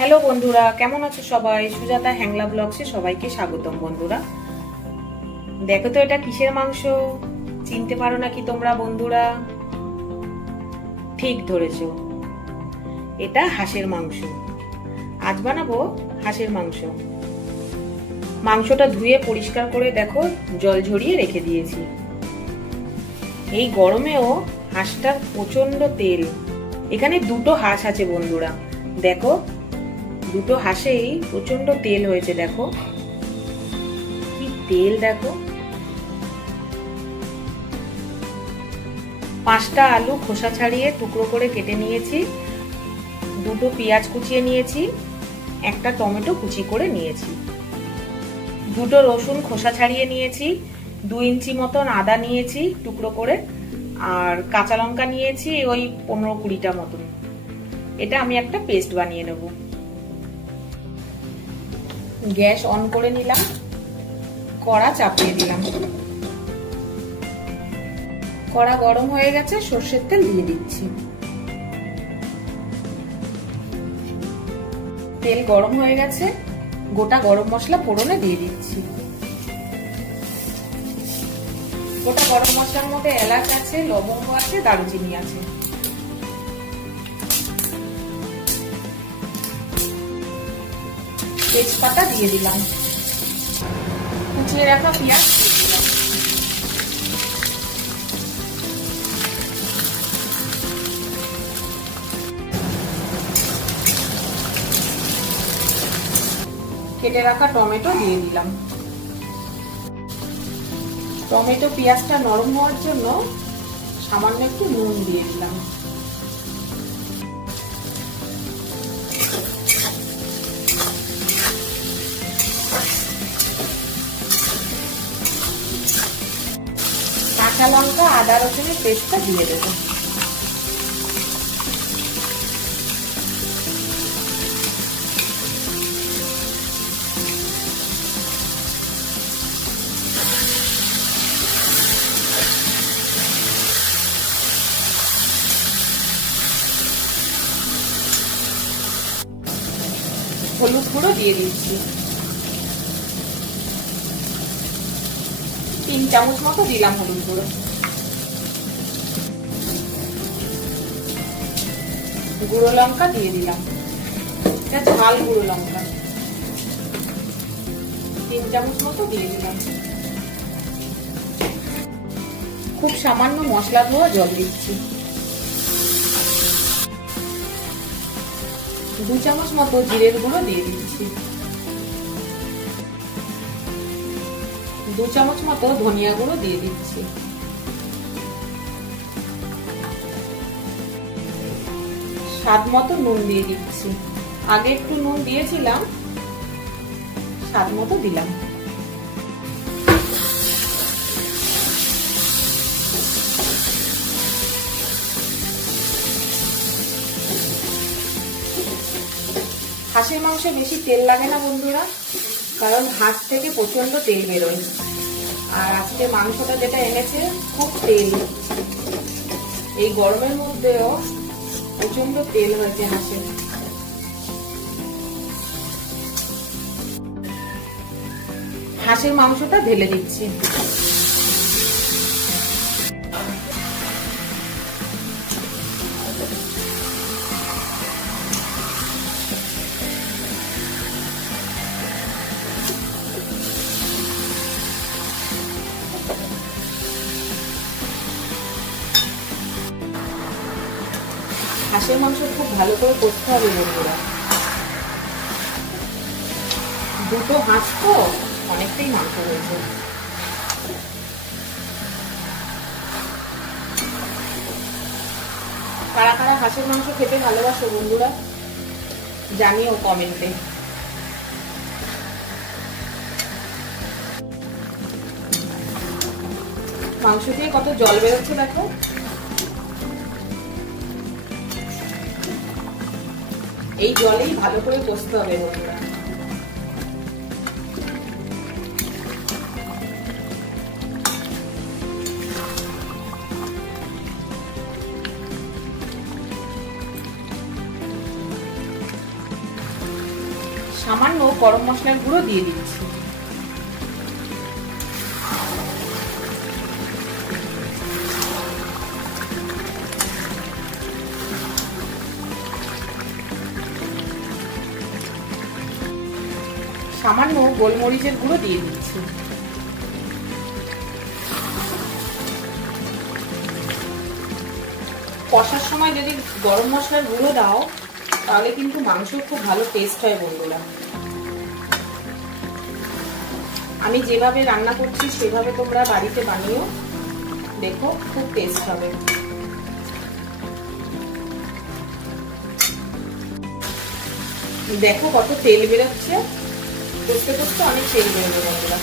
Hello বন্ধুরা, কেমন আছো সবাই? সুজাতা হ্যাংলা ব্লগসে সবাইকে স্বাগতম। বন্ধুরা দেখো তো, এটা কিসের মাংস? চিনতে পারো নাকি তোমরা বন্ধুরা? ঠিক ধরেছো, এটা হাঁসের মাংস। আজ বানাবো হাঁসের মাংস। মাংসটা ধুয়ে পরিষ্কার করে দেখো জল ঝরিয়ে রেখে দিয়েছি। এই গরমেও হাঁসটার প্রচন্ড তেল। এখানে দুটো হাঁস আছে বন্ধুরা, দেখো দুটো হাঁসেই প্রচন্ড তেল হয়েছে। দেখো কি তেল, দেখো। 5টা আলু খোসা ছাড়িয়ে টুকরো করে কেটে নিয়েছি, দুটো পেঁয়াজ কুচিয়ে নিয়েছি, একটা টমেটো কুচি করে নিয়েছি, দুটো রসুন খোসা ছাড়িয়ে নিয়েছি, 2 ইঞ্চি মতন আদা নিয়েছি টুকরো করে, আর কাঁচা লঙ্কা নিয়েছি ওই 15-20টা মতন। এটা আমি একটা পেস্ট বানিয়ে নেব। গ্যাস অন করে নিলাম, কড়া চাপিয়ে দিলাম। কড়া গরম হয়ে গেছে, সর্ষের তেল দিয়ে দিচ্ছি। তেল গরম হয়ে গেছে, গোটা গরম মশলা ফোড়নে দিয়ে দিচ্ছি। গোটা গরম মশলার মধ্যে এলাচ আছে, লবঙ্গ আছে, দারুচিনি আছে। তেজপাতা দিয়ে দিলাম, কুচিয়ে রাখা পেঁয়াজ দিয়ে দিলাম। কেটে রাখা টমেটো দিয়ে দিলাম। টমেটো পেঁয়াজটা নরম হওয়ার জন্য সামান্য একটু নুন দিয়ে দিলাম। কাঁচা লঙ্কা আদা রসুনের পেস্টটা দিয়ে দেব। হলুদ গুঁড়ো দিয়ে দিচ্ছি, 3 চামচ মতো দিলাম হলুদ গুঁড়ো। গুঁড়ো লঙ্কা দিয়ে দিলাম, এটা ঝাল গুঁড়ো লঙ্কা, 3 চামচ মতো দিয়ে দিলাম। খুব সামান্য মশলা ধোয়া জল দিচ্ছি। 2 চামচ মতো জিরের গুঁড়ো দিয়ে দিচ্ছি। 2 চামচ মতো ধনিয়া গুঁড়ো দিয়ে দিচ্ছি। স্বাদ মতো নুন দিয়ে দিচ্ছি। আগে একটু নুন দিয়েছিলাম, স্বাদ মতো দিলাম। হাঁসের মাংসে বেশি তেল লাগে না বন্ধুরা, কারণ হাঁস থেকে প্রচন্ড তেল বেরোয়। আর আজকে মাংসটা যেটা এনেছে খুব তেল, এই গরমের মধ্যেও প্রচন্ড তেল হয়েছে হাঁসের। হাঁসের মাংসটা ঢেলে দিচ্ছি। হাঁসের মাংস খুব ভালো করে কষতে হবে বন্ধুরা। দুটো হাঁস তো অনেকটাই মাংস হয়েছে। কারা কারা হাঁসের মাংস খেতে ভালোবাসো বন্ধুরা, জানিও কমেন্টে। মাংস দিয়ে কত জল বেরোচ্ছে দেখো। এই জলেই ভালো করে কষতে হবে বন্ধুরা। সামান্য গরম মশলার গুঁড়ো দিয়ে দিচ্ছি। সামান্য গোলমরিচের গুঁড়ো দিয়ে দিচ্ছি। কষার সময় যদি গরম মশলার গুঁড়ো দাও তাহলে কিন্তু মাংস খুব ভালো টেস্ট হয় বন্ধুরা। আমি যেভাবে রান্না করছি সেভাবে তোমরা বাড়িতে বানিও, দেখো খুব টেস্ট হবে। দেখো কত তেল বেরোচ্ছে, কষতে কষতে অনেক তেল বেরোবে বন্ধুরা।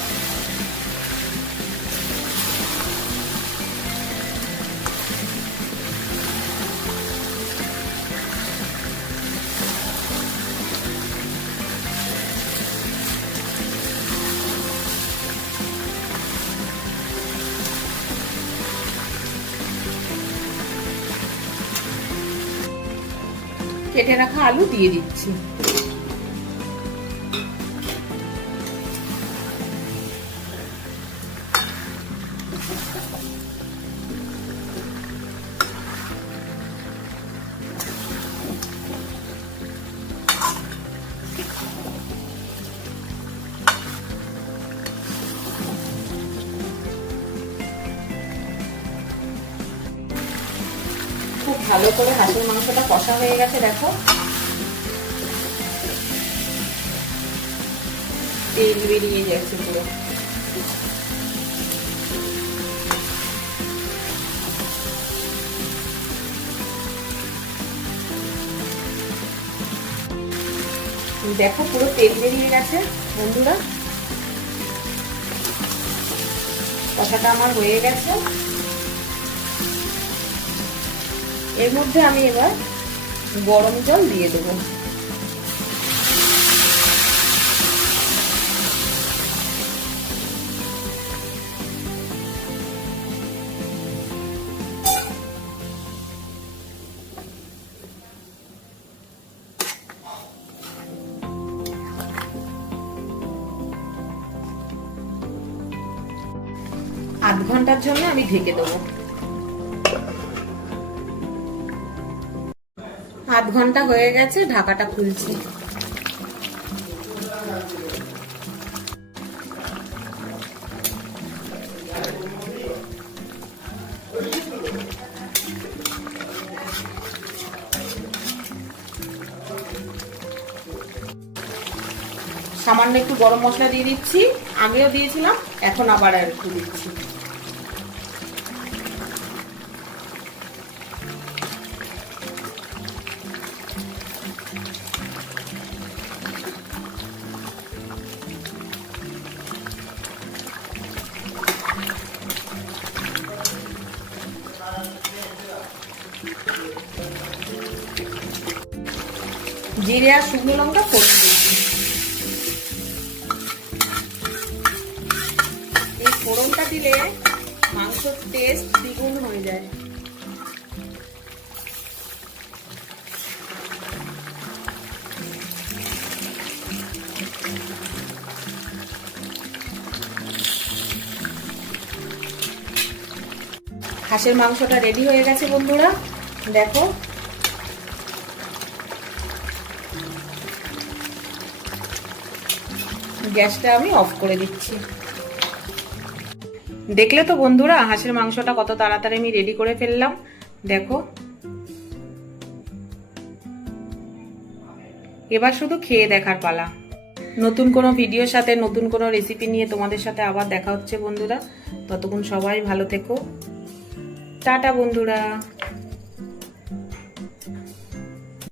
কেটে রাখা আলু দিয়ে দিচ্ছি। খুব ভালো করে হাঁসের মাংসটা কষা হয়ে গেছে, দেখো তেল বেরিয়ে যাচ্ছে পুরো। দেখো পুরো তেল বেরিয়ে গেছে বন্ধুরা, কষাটা আমার হয়ে গেছে। এর মধ্যে আমি এবার গরম জল দিয়ে দেবো। আধ ঘন্টার জন্য আমি ঢেকে দেবো। আধ ঘন্টা হয়ে গেছে, ঢাকাটা খুলছি। সামান্য একটু গরম মশলা দিয়ে দিচ্ছি, আগেও দিয়েছিলাম, এখন আবার আর একটু দিচ্ছি। জিরে আর শুকনো লঙ্কা ফোড়ন দিচ্ছি। এই ফোড়নটা দিলে মাংসের টেস্ট দ্বিগুণ হয়ে যায়। হাঁসের মাংসটা রেডি হয়ে গেছে বন্ধুরা, দেখো গ্যাসটা আমি অফ করে দিচ্ছি। দেখলে তো বন্ধুরা হাঁসের মাংসটা কত তাড়াতাড়ি আমি রেডি করে ফেললাম, দেখো। এবার শুধু খেয়ে দেখার পালা। নতুন কোনো ভিডিওর সাথে নতুন কোনো রেসিপি নিয়ে তোমাদের সাথে আবার দেখা হচ্ছে বন্ধুরা। ততক্ষণ সবাই ভালো থেকো, টাটা বন্ধুরা।